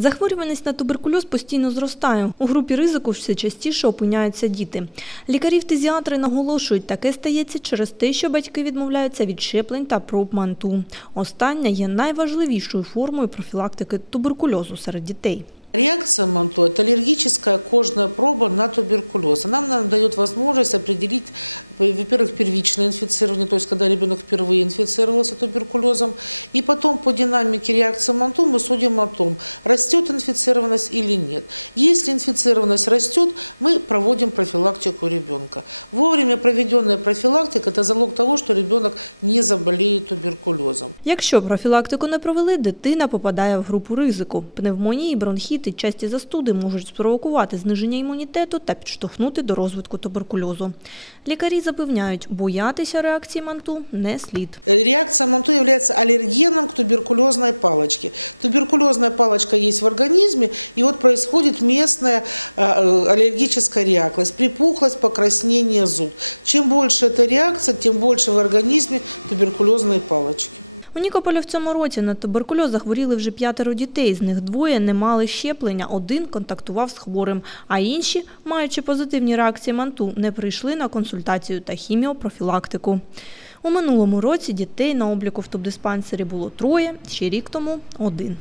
Захворюваність на туберкульоз постійно зростає. У групі ризику все частіше опиняються діти. Лікарі-фтизіатри наголошують, таке стається через те, що батьки відмовляються від щеплень та проб манту. Остання є найважливішою формою профілактики туберкульозу серед дітей. Якщо профілактику не провели, дитина попадає в групу ризику. Пневмонії, бронхіти, часті застуди можуть спровокувати зниження імунітету та підштовхнути до розвитку туберкульозу. Лікарі запевняють, боятися реакції манту не слід. У Нікополі в цьому році на туберкульоз захворіли вже п'ятеро дітей. З них двоє не мали щеплення, один контактував з хворим, а інші, маючи позитивні реакції манту, не прийшли на консультацію та хіміопрофілактику. У минулому році дітей на обліку в тубдиспансері було троє, ще рік тому – один.